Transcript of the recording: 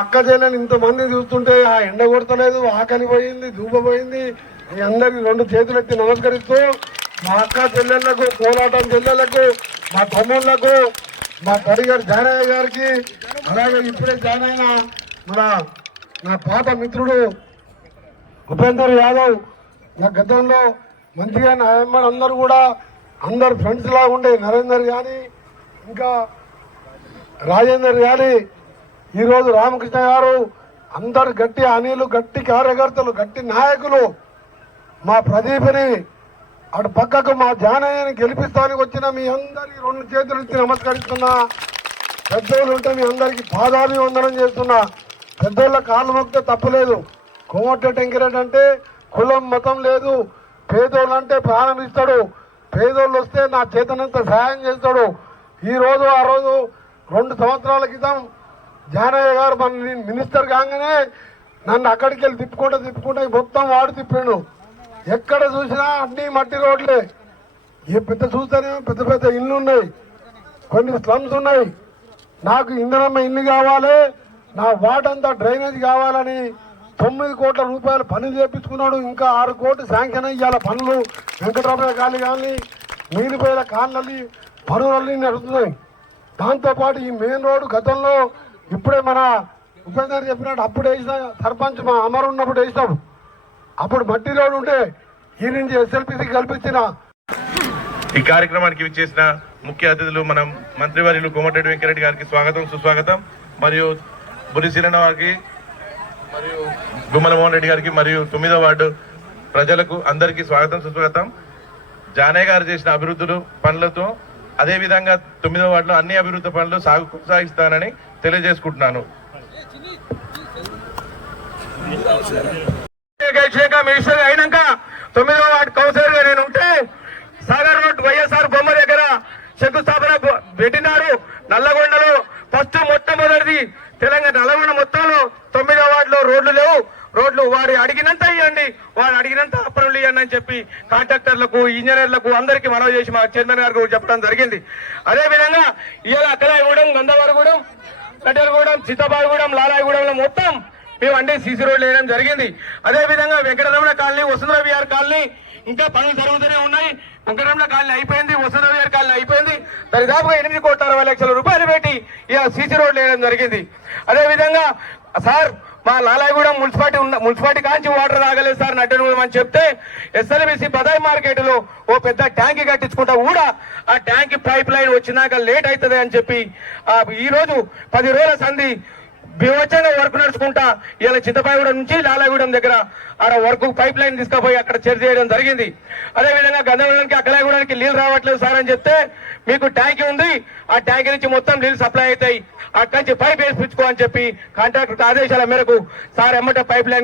అక్క చెల్లెలు ఇంతమంది చూస్తుంటే ఆ ఎండ కొడతలేదు, ఆకలి పోయింది, దూప పోయింది. మీ అందరికి 2 చేతులు ఎత్తి నమస్కరిస్తూ మా అక్క చెల్లెళ్లకు, కోలాటం చెల్లెళ్లకు, మా తమ్ముళ్లకు, మా తడిగారు జానయ్య గారికి, అలాగే ఇప్పుడే జాయిన్ అయిన నా పాత మిత్రుడు ఉపేందర్ యాదవ్, నా గతంలో మంచిగా నా అందరూ కూడా అందరు ఫ్రెండ్స్ లాగా ఉండే నరేందర్ కానీ ఇంకా రాజేందర్ కానీ ఈరోజు రామకృష్ణ గారు అందరు గట్టి అనిలు, గట్టి కార్యకర్తలు, గట్టి నాయకులు, మా ప్రదీప్ని అటు పక్కకు మా జానయ్యని గెలిపిస్తానికి వచ్చిన మీ అందరికి 2 చేతులు ఇచ్చి నమస్కరిస్తున్నా. పెద్దోళ్ళు ఉంటే మీ అందరికి పాదాభివందనం చేస్తున్నా. పెద్దోళ్ళ కాళ్ళు మొక్కితే తప్పలేదు. కోమటిరెడ్డి వెంకరెడ్డి అంటే కులం మతం లేదు, పేదోళ్ళు అంటే ప్రాణం ఇస్తాడు, పేదోళ్ళు వస్తే నా చేతనంత సహాయం చేస్తాడు. ఈరోజు ఆ రోజు 2 సంవత్సరాల క్రితం జానయ్య గారు మన మినిస్టర్ కాగానే నన్ను అక్కడికి వెళ్ళి తిప్పుకుంటా మొత్తం వాడు తిప్పాడు. ఎక్కడ చూసినా అన్ని మట్టి రోడ్లే. ఏ పెద్ద చూస్తేనే పెద్ద పెద్ద ఇల్లు ఉన్నాయి, కొన్ని స్లమ్స్ ఉన్నాయి. నాకు ఇంధనమ్మ ఇల్లు కావాలి, నా వాటంతా డ్రైనేజ్ కావాలని 9 కోట్ల రూపాయలు పనులు చేపించుకున్నాడు. ఇంకా 6 కోట్లు శాంక్షన్ అయ్యాల పనులు. వెంకటరమణ కాలి కానీ నీలిపోయిన కాళ్ళని పనులన్నీ నడుస్తున్నాయి. దాంతోపాటు ఈ మెయిన్ రోడ్డు గతంలో ఇప్పుడే మన ఉపేందర్ చెప్పినట్టు అప్పుడు వేసిన సర్పంచ్ మా అమరు ఉన్నప్పుడు వేసినాడు. అప్పుడు మట్టి రోడ్డు ఉంటే ఈ నుంచి SLPC కల్పించిన. ఈ కార్యక్రమానికి విచ్చేసిన ముఖ్య అతిథులు మనం మంత్రివర్యులు కోమటిరెడ్డి వెంకరెడ్డి గారికి స్వాగతం సుస్వాగతం, మరియు బురి సిరణ వారికి, మరియు గుమ్మల మోహన్ రెడ్డి గారికి, మరియు 9వ వార్డు ప్రజలకు అందరికీ స్వాగతం సుస్వాగతం. జానయ్య గారు చేసిన అభివృద్ధులు పనులతో అదేవిధంగా 9వ వార్డులో అన్ని అభివృద్ధి పనులు కొనసాగిస్తానని తెలియజేసుకుంటున్నాను. మినిస్టర్ అయినాక 9వ వార్డు కౌన్సిలర్ గా నేను ఉంటే సాగర్ రోడ్ వైఎస్ఆర్ బొమ్మ దగ్గర శంకుస్థాపన పెట్టినారు. నల్లగొండలో ఫస్ట్ మొట్టమొదటిది తెలంగాణ నల్లగొండ మొత్తంలో 9వ వార్డులో రోడ్లు లేవు. రోడ్లు వాడు అడిగినంత ఇవ్వండి, వాడు అడిగినంత అప్పనులు ఇవ్వండి అని చెప్పి కాంట్రాక్టర్లకు, ఇంజనీర్లకు అందరికీ మనవి చేసి మా చైర్మన్ గారు చెప్పడం జరిగింది. అదేవిధంగా ఇవాళ అక్కలాయగూడెం, గంధవరగూడెం, కట్టెలగూడెం, సీతాబాయిగూడెం, లాలాయగూడెంలో మొత్తం మేము అంటే సీసీ రోడ్లు వేయడం జరిగింది. అదేవిధంగా వెంకటరమణ కాలనీ, వసుంధర విహార్ కాలనీ ఇంకా పనులు జరుగుతూనే ఉన్నాయి. వెంకటరమణ కాలనీ అయిపోయింది, వసుంధర విహార్ కాలనీ అయిపోయింది. దరిదాపుగా 8,60,00,000 రూపాయలు పెట్టి ఇలా సీసీ రోడ్లు వేయడం జరిగింది. అదేవిధంగా సార్ మా లాలాయగూడెం మున్సిపాలిటీ కాంచి వాటర్ రాగలేదు సార్ నడ్డగూడెం అని చెప్తే SLBC బదాయి మార్కెట్ లో ఓ పెద్ద ట్యాంక్ కట్టించుకుంటా కూడా ఆ ట్యాంక్ పైప్ లైన్ వచ్చినాక లేట్ అవుతుంది అని చెప్పి ఈ రోజు 10 రోజుల సంధి బీవచ్చంగా వర్క్ నడుచుకుంటా ఇలా చింతపాయగూడెం నుంచి లాలాయగూడెం దగ్గర ఆడ వర్క్ పైప్ లైన్ తీసుకుపోయి అక్కడ చర్చ చేయడం జరిగింది. అదేవిధంగా గంధవరానికి అక్కలాయగూడానికి నీళ్లు రావట్లేదు సార్ అని చెప్తే మీకు ట్యాంక్ ఉంది, ఆ ట్యాంక్ నుంచి మొత్తం నీళ్లు సప్లై అవుతాయి, అక్కడి నుంచి పైప్ వేసిపించుకో అని చెప్పి కాంట్రాక్టర్ ఆదేశాల మేరకు సార్ ఎమ్మట పైప్ లైన్